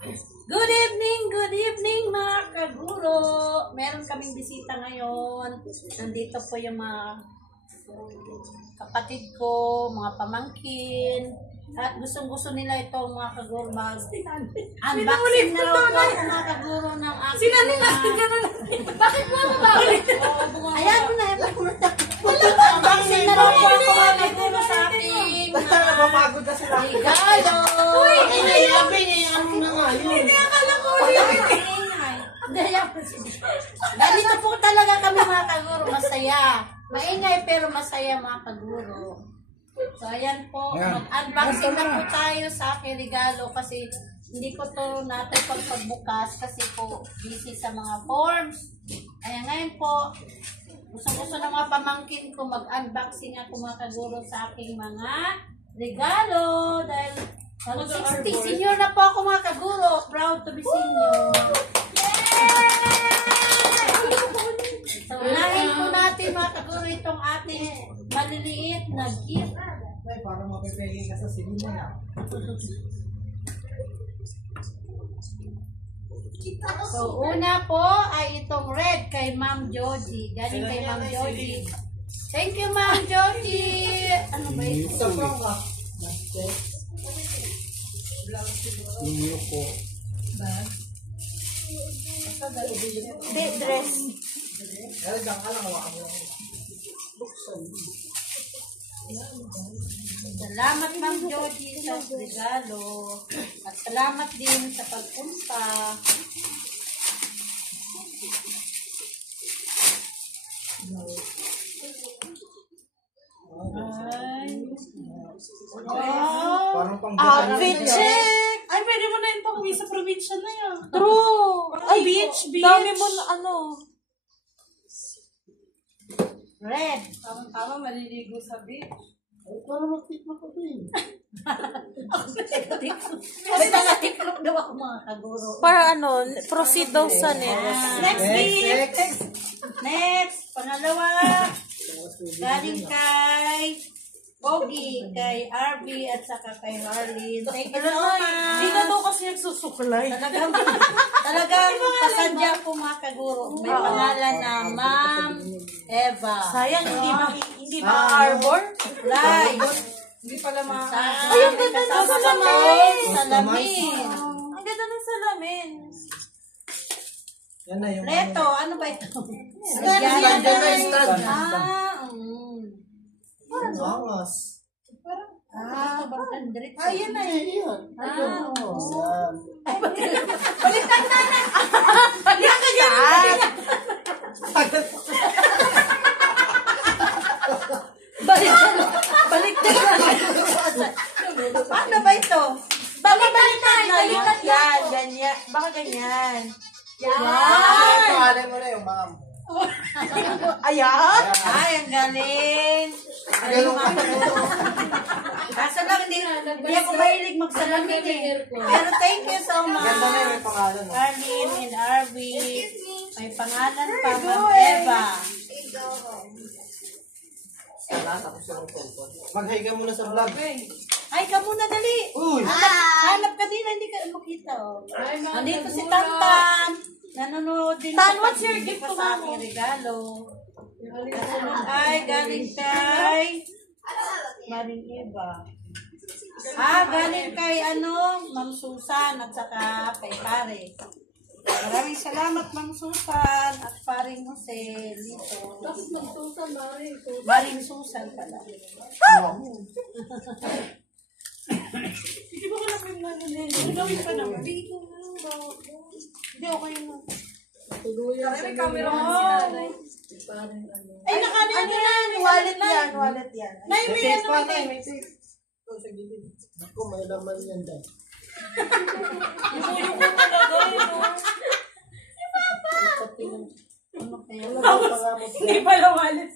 Good evening mga kaguro. Meron kaming bisita ngayon. Nandito po yung mga kapatid ko, mga pamangkin. At gustong-gusto nila itong mga kaguro mag-unboxing na raw po mga kaguro ng aking Bakit mo mabalik? Ayan mo na. Unboxing na raw po ako mga kaguro sa aking Mapagod na sila. regalo. Uy! Ano na nga yun? Hindi akala ko Ganito po talaga kami mga kaguro, masaya. Maingay pero masaya mga kaguro. So ayan po, mag-unboxing na po tayo sa aking regalo kasi hindi ko to natin pagbukas kasi po busy sa mga forms. Ayan ngayon po, gusto ng mga pamangkin ko mag-unboxing ako mga kaguro sa aking mga regalo dahil 60 senior na po ako mga kaguro. Proud to be senior. So, unahin po natin mga kaguro itong ating maliliit na gift. Ay, parang mapipigil ka sa silin na yan. So, una po ay itong red kay Ma'am Joji. Galing kay Ma'am Joji. Thank you, Ma'am Joji. Ano ba ito? Isa pa ka. Inyo ko. Dress. Kaya dyan ka lang, hawakan mo lang. Buksan. Salamat, Ma'am Joji, sa regalo. At salamat din sa pagpunta. Ay. Wow. Parang pang outfit check! Ay, pwede mo na yung pauwi sa probinsya na yan. True! Ay, beach. dami mo na ano. Red. Tama, maliligo sa beach. Ay, parang magtikma ko din. May nakatiklop daw ako mga kaguro. Para ano, proceed daw sa next. Next gift. Next. Next. Pangalawa. Galing kay Pogi, kay RB at saka kay Harlene. Thank you so Hindi na much. daw kasi nagsusuklay. Talagang pasadya po mga kaguro. May pangalan na Ma'am Eva. Sayang, hindi ba arbor? Right. Hindi pala Ay, ang ganda ng salamin. salamin. Salamin. Ang ganda ng salamin. Yan na yung Reto, ano ba ito? Stand yan na yung stand. Ah, Angas. Ah, barkandrit. Yan na yun. Ah, Yan. Baliktad na. Ano ba ito? Baliktad na yun. Yan, ganyan. Baka ganyan. Yan. Pangalan mo na yung ma'am. Ayan. Ay, ang galing. Ganun ka. Kaso lang, hindi ako mahilig magsalamin eh. Pero thank you so much. Ganda na yung pangalan mo. Arlene and Arby. May pangalan pa, Ma'am Eva. Tapos yung cellphone. Mag-hi ka muna sa vlog. Ay, ka muna, dali. Uy! Hanap ka din, hindi ka makita. Oh. Andito si Tantan. Nanonood din Tan, sa what's your pag-ibig gift ko to sa Mamo? aking regalo. Ay, galing kay Maring Eva. Galing kay Ma'am Susan at saka kay Pare. Maraming salamat, Ma'am Susan at Paring Jose dito. Tapos mag-Susan, Mari. Maring Susan pala. Hindi ba ka na pinag-nilin? Gawin pa naman. Hindi okay na. May camera mo si nanay. Ay, nakano yan. Wallet yan, wallet yan. Nay, May may tape ano pa may na, may tape. Ito sa gilid. Ako, may laman yan dahil. Yung talaga yun. Ano kaya? Hindi pala wallet.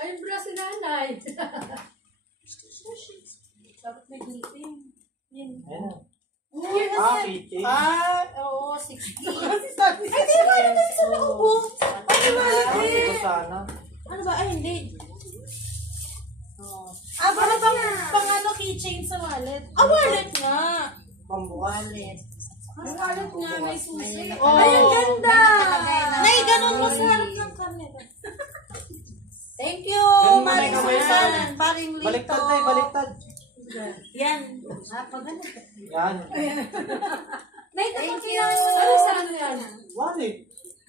Ay, bra si nanay. Dapat may gliting. Yan. Ayan na. Keychain. Oo, 60. Ay, di ba ito sa loobo? Ay, wallet Ito eh. sana. Ano ba? Ay, hindi. Oh. Para pang ano, keychain sa wallet. Wallet nga. wallet. Ang wallet nga, may susi. Oh, Ay, ang ganda! Nay, ganun mo sa harap ng camera. Thank you, Maring Susan. Paring Lito. Baliktad na baliktad. Yan. Pagano. Yan. Thank you. Ano sa ano yan? Wallet.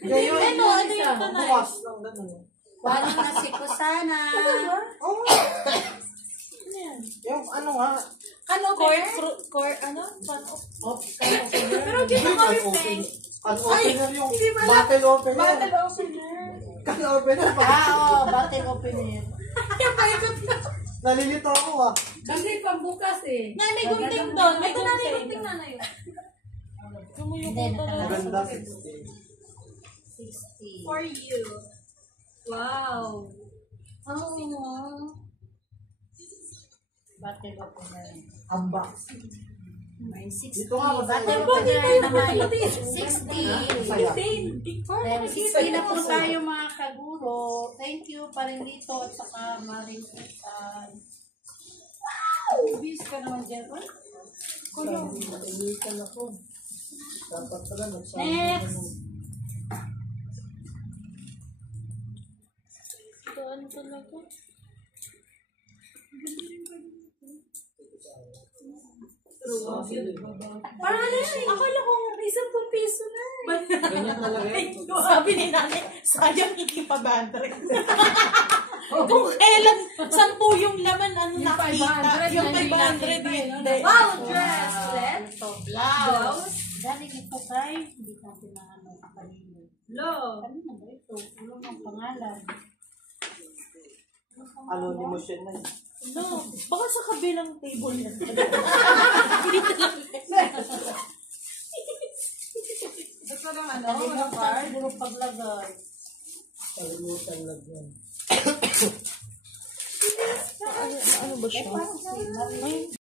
Ano yung tunay? Bukas lang ganun. Walang na si Kusana. Oo. Yung ano nga. Ano, Core, ano? Pero dito kami pink. Opener yung battle opener. Battle opener. Battle opener. Battle opener. Nalilito ako ah. Kasi pambukas eh. Nga, may gunting doon. May Ito na gunting. yung gunting na yun. Hindi, Maganda nakalasa. 60. 60. For you. Wow. Battle opener. Unbox. May 60. Dito nga, Battle masaya. opener naman. 60. Masaya. 60 na po tayo mga kaguro. Thank you pa rin dito at saka Maring Susan. Wow! Bis ka naman dyan. Ilikan ako. Dapat pala nagsama. Next! Doon talaga. Parang ano yun? Akala ko may 10 piso na. Ganyan talaga yun. Sabi ni nanay, sayang hindi pa bandrek. Kung kailan 10 yung laman, ano Yung nakita. 500, Yung hindi 500 nakita, hindi. Wow, dress. Let's. Ito, blouse. Galing ito kay, hindi natin na ano, kanino. Lo. Kanino ba ito? Ano ang pangalan? Anonymous yan na. No, baka sa kabilang table yan. Ito lang ano, Kalimutan siguro paglagay. Kalimutan lang yan. Ano ba siya? Parang si Marie.